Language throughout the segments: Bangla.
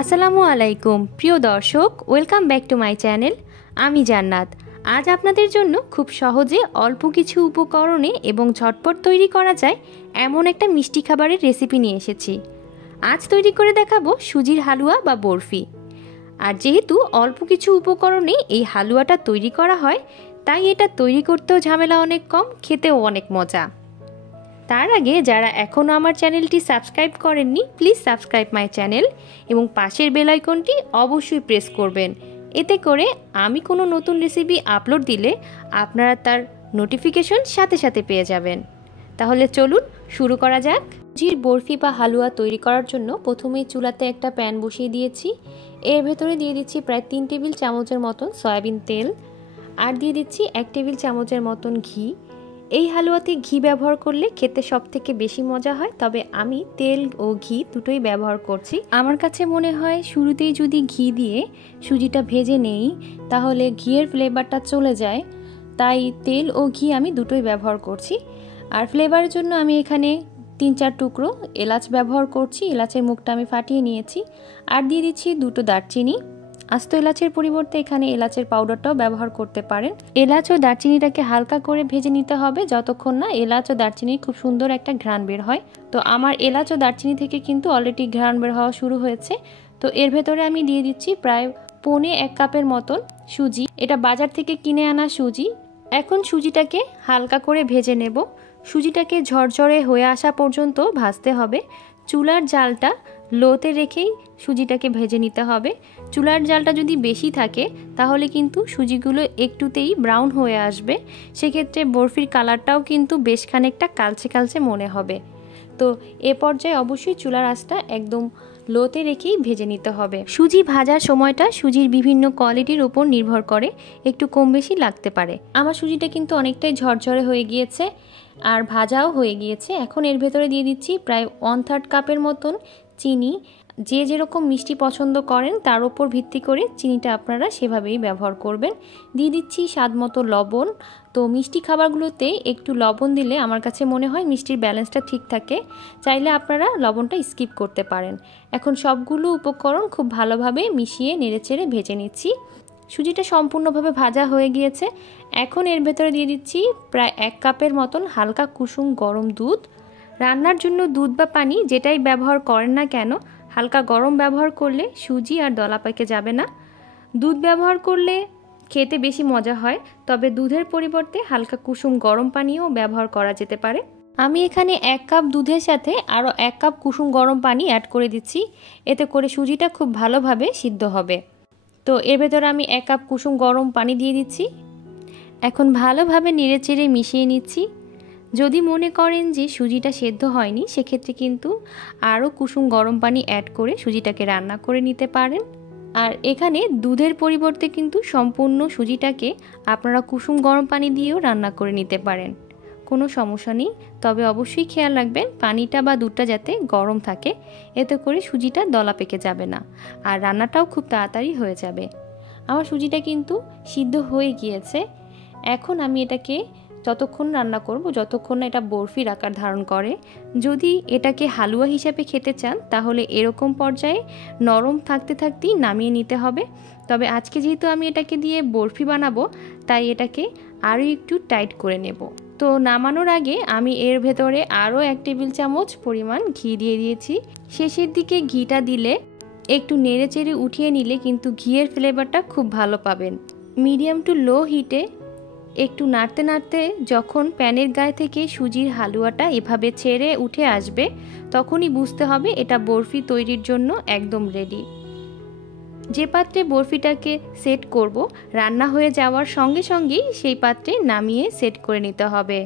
আসসালামু আলাইকুম প্রিয় দর্শক, welcome back to my channel. আমি জান্নাত। আজ আপনাদের জন্য খুব সহজে অল্প কিছু উপকরণে এবং ঝটপট তৈরি করা যায় এমন একটা মিষ্টি খাবারের রেসিপি নিয়ে এসেছি। আজ তৈরি করে দেখাবো সুজির হালুয়া বা বরফি। আর যেহেতু অল্প কিছু উপকরণে এই হালুয়াটা তৈরি করা হয়, তাই এটা তৈরি করতেও ঝামেলা অনেক কম, খেতেও অনেক মজা। তার আগে যারা এখনও আমার চ্যানেলটি সাবস্ক্রাইব করেননি, প্লিজ সাবস্ক্রাইব মাই চ্যানেল এবং পাশের বেল আইকনটি অবশ্যই প্রেস করবেন। এতে করে আমি কোনো নতুন রেসিপি আপলোড দিলে আপনারা তার নোটিফিকেশন সাথে সাথে পেয়ে যাবেন। তাহলে চলুন শুরু করা যাক। সুজির বরফি বা হালুয়া তৈরি করার জন্য প্রথমেই চুলাতে একটা প্যান বসিয়ে দিয়েছি। এর ভেতরে দিয়ে দিচ্ছি প্রায় 3 টেবিল চামচের মতন সয়াবিন তেল, আর দিয়ে দিচ্ছি 1 টেবিল চামচের মতন ঘি। এই হালুয়াতে ঘি ব্যবহার করলে খেতে সব থেকে বেশি মজা হয়, তবে আমি তেল ও ঘি দুটোই ব্যবহার করছি। আমার কাছে মনে হয় শুরুতেই যদি ঘি দিয়ে সুজিটা ভেজে নেই তাহলে ঘিয়ের ফ্লেভারটা চলে যায়, তাই তেল ও ঘি আমি দুটোই ব্যবহার করছি। আর ফ্লেভারের জন্য আমি এখানে 3-4 টুকরো এলাচ ব্যবহার করছি। এলাচের মুখটা আমি ফাটিয়ে নিয়েছি। আর দিয়ে দিচ্ছি 2টো দারচিনি। আস্ত এলাচের পরিবর্তে এখানে এলাচের পাউডারটাও ব্যবহার করতে পারেন। এলাচ ও দারচিনিটাকে হালকা করে ভেজে নিতে হবে যতক্ষণ না এলাচ ও দারচিনির খুব সুন্দর একটা ঘ্রাণ বের হয়। তো আমার এলাচ ও দারচিনি থেকে কিন্তু অলরেডি ঘ্রাণ বের হওয়া শুরু হয়েছে। তো এর ভেতরে আমি দিয়ে দিচ্ছি প্রায় 1.25 কাপের মতন সুজি। এটা বাজার থেকে কিনে আনা সুজি। এখন সুজিটাকে হালকা করে ভেজে নেব। সুজিটাকে ঝরঝরে হয়ে আসা পর্যন্ত ভাজতে হবে। চুলার জালটা লোতে রেখেই সুজিটাকে ভেজে নিতে হবে। চুলার জালটা যদি বেশি থাকে তাহলে কিন্তু সুজিগুলো একটুতেই ব্রাউন হয়ে আসবে, সেক্ষেত্রে বরফির কালারটাও কিন্তু বেশ খানিকটা কালচে কালচে মনে হবে। তো এ পর্যায়ে অবশ্যই চুলার আঁচটা একদম লোতে রেখেই ভেজে নিতে হবে। সুজি ভাজার সময়টা সুজির বিভিন্ন কোয়ালিটির উপর নির্ভর করে, একটু কম বেশি লাগতে পারে। আমার সুজিটা কিন্তু অনেকটাই ঝরঝরে হয়ে গিয়েছে আর ভাজাও হয়ে গিয়েছে। এখন এর ভেতরে দিয়ে দিচ্ছি প্রায় 1/3 কাপের মতন চিনি। যে যেরকম মিষ্টি পছন্দ করেন তার উপর ভিত্তি করে চিনিটা আপনারা সেভাবেই ব্যবহার করবেন। দিয়ে দিচ্ছি স্বাদ মতো লবণ। তো মিষ্টি খাবারগুলোতে একটু লবণ দিলে আমার কাছে মনে হয় মিষ্টির ব্যালেন্সটা ঠিক থাকে, চাইলে আপনারা লবণটা স্কিপ করতে পারেন। এখন সবগুলো উপকরণ খুব ভালোভাবে মিশিয়ে নেড়েচেড়ে ভেজে নিচ্ছি। সুজিটা সম্পূর্ণভাবে ভাজা হয়ে গিয়েছে। এখন এর ভেতরে দিয়ে দিচ্ছি প্রায় 1 কাপের মতন হালকা কুসুম গরম দুধ। রান্নার জন্য দুধ বা পানি যেটাই ব্যবহার করেন না কেন, হালকা গরম ব্যবহার করলে সুজি আর দলা পেকে যাবে না। দুধ ব্যবহার করলে খেতে বেশি মজা হয়, তবে দুধের পরিবর্তে হালকা কুসুম গরম পানিও ব্যবহার করা যেতে পারে। আমি এখানে 1 কাপ দুধের সাথে আরও 1 কাপ কুসুম গরম পানি অ্যাড করে দিচ্ছি, এতে করে সুজিটা খুব ভালোভাবে সিদ্ধ হবে। তো এর ভেতরে আমি 1 কাপ কুসুম গরম পানি দিয়ে দিচ্ছি। এখন ভালোভাবে নেড়েচেড়ে মিশিয়ে নিচ্ছি। যদি মনে করেন যে সুজিটা সেদ্ধ হয়নি, সেক্ষেত্রে কিন্তু আরও কুসুম গরম পানি অ্যাড করে সুজিটাকে রান্না করে নিতে পারেন। আর এখানে দুধের পরিবর্তে কিন্তু সম্পূর্ণ সুজিটাকে আপনারা কুসুম গরম পানি দিয়েও রান্না করে নিতে পারেন, কোনো সমস্যা নেই। তবে অবশ্যই খেয়াল রাখবেন পানিটা বা দুধটা যাতে গরম থাকে, এতে করে সুজিটা দলা পেকে যাবে না আর রান্নাটাও খুব তাড়াতাড়ি হয়ে যাবে। আমার সুজিটা কিন্তু সিদ্ধ হয়ে গিয়েছে। এখন আমি এটাকে ততক্ষণ রান্না করব যতক্ষণ না এটা বরফির আকার ধারণ করে। যদি এটাকে হালুয়া হিসেবে খেতে চান তাহলে এরকম পর্যায়ে নরম থাকতে থাকতেই নামিয়ে নিতে হবে। তবে আজকে যেহেতু আমি এটাকে দিয়ে বরফি বানাবো, তাই এটাকে আরও একটু টাইট করে নেব। তো নামানোর আগে আমি এর ভেতরে আরও 1 টেবিল চামচ পরিমাণ ঘি দিয়ে দিয়েছি। শেষের দিকে ঘিটা দিলে একটু নেড়েচেড়ে উঠিয়ে নিলে কিন্তু ঘিয়ের ফ্লেভারটা খুব ভালো পাবেন। মিডিয়াম টু লো হিটে একটু নাড়তে নাড়তে যখন প্যানের গায়ে থেকে সুজির হালুয়াটা এভাবে ছেড়ে উঠে আসবে, তখনই বুঝতে হবে এটা বরফি তৈরির জন্য একদম রেডি। যে পাত্রে বরফিটাকে সেট করব, রান্না হয়ে যাওয়ার সঙ্গে সঙ্গেই সেই পাত্রে নামিয়ে সেট করে নিতে হবে।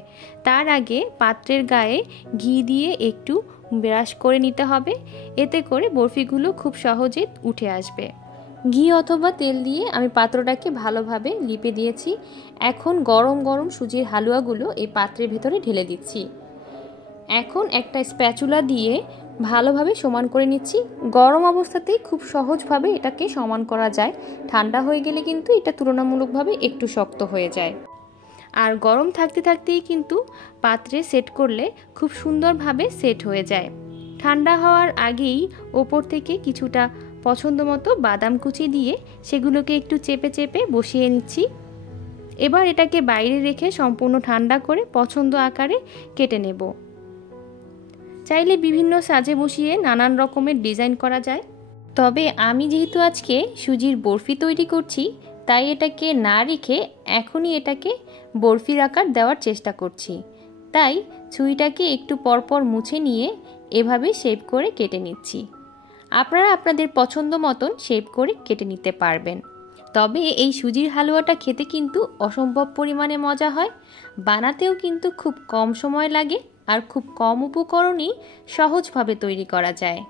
তার আগে পাত্রের গায়ে ঘি দিয়ে একটু ব্রাশ করে নিতে হবে, এতে করে বরফিগুলো খুব সহজে উঠে আসবে। ঘি অথবা তেল দিয়ে আমি পাত্রটাকে ভালোভাবে লিপে দিয়েছি। এখন গরম গরম সুজির হালুয়াগুলো এই পাত্রের ভেতরে ঢেলে দিচ্ছি। এখন একটা স্প্যাচুলা দিয়ে ভালোভাবে সমান করে নিচ্ছি। গরম অবস্থাতেই খুব সহজভাবে এটাকে সমান করা যায়, ঠান্ডা হয়ে গেলে কিন্তু এটা তুলনামূলকভাবে একটু শক্ত হয়ে যায়। আর গরম থাকতে থাকতেই কিন্তু পাত্রে সেট করলে খুব সুন্দরভাবে সেট হয়ে যায়। ঠান্ডা হওয়ার আগেই ওপর থেকে কিছুটা পছন্দ মতো বাদাম কুচি দিয়ে সেগুলোকে একটু চেপে চেপে বসিয়ে নিচ্ছি। এবার এটাকে বাইরে রেখে সম্পূর্ণ ঠান্ডা করে পছন্দ আকারে কেটে নেব। চাইলে বিভিন্ন সাজে বসিয়ে নানান রকমের ডিজাইন করা যায়, তবে আমি যেহেতু আজকে সুজির বরফি তৈরি করছি তাই এটাকে না রেখে এখনই এটাকে বরফির আকার দেওয়ার চেষ্টা করছি। তাই ছুরিটাকে একটু পরপর মুছে নিয়ে এভাবে শেপ করে কেটে নিচ্ছি। আপনারা আপনাদের পছন্দ মতন শেপ করে কেটে নিতে পারবেন। তবে এই সুজির হালুয়াটা খেতে কিন্তু অসম্ভব পরিমাণে মজা হয়, বানাতেও কিন্তু খুব কম সময় লাগে আর খুব কম উপকরণেই সহজভাবে তৈরি করা যায়।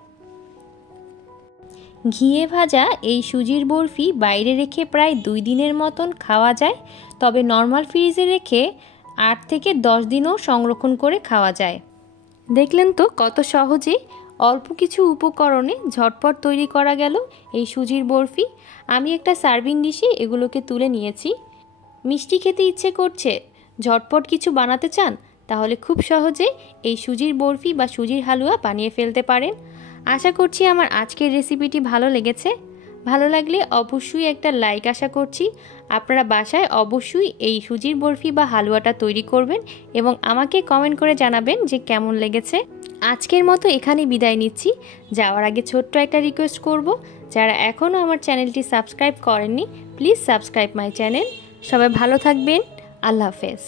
ঘিয়ে ভাজা এই সুজির বরফি বাইরে রেখে প্রায় 2 দিনের মতন খাওয়া যায়, তবে নর্মাল ফ্রিজে রেখে 8 থেকে 10 দিনও সংরক্ষণ করে খাওয়া যায়। দেখলেন তো কত সহজে অল্প কিছু উপকরণে ঝটপট তৈরি করা গেল এই সুজির বরফি। আমি একটা সার্ভিং ডিশে এগুলোকে তুলে নিয়েছি। মিষ্টি খেতে ইচ্ছে করছে, ঝটপট কিছু বানাতে চান, তাহলে খুব সহজে এই সুজির বরফি বা সুজির হালুয়া বানিয়ে ফেলতে পারেন। আশা করছি আমার আজকের রেসিপিটি ভালো লেগেছে। ভালো লাগলে অবশ্যই একটা লাইক আশা করছি। আপনারা বাসায় অবশ্যই এই সুজির বরফি বা হালুয়াটা তৈরি করবেন এবং আমাকে কমেন্ট করে জানাবেন যে কেমন লেগেছে। আজকের মতো এখানে বিদায় নিচ্ছি। যাওয়ার আগে ছোট্ট একটা রিকোয়েস্ট করব, যারা এখনও আমার চ্যানেলটি সাবস্ক্রাইব করেননি প্লিজ সাবস্ক্রাইব মাই চ্যানেল। সবাই ভালো থাকবেন। আল্লাহ হাফেজ।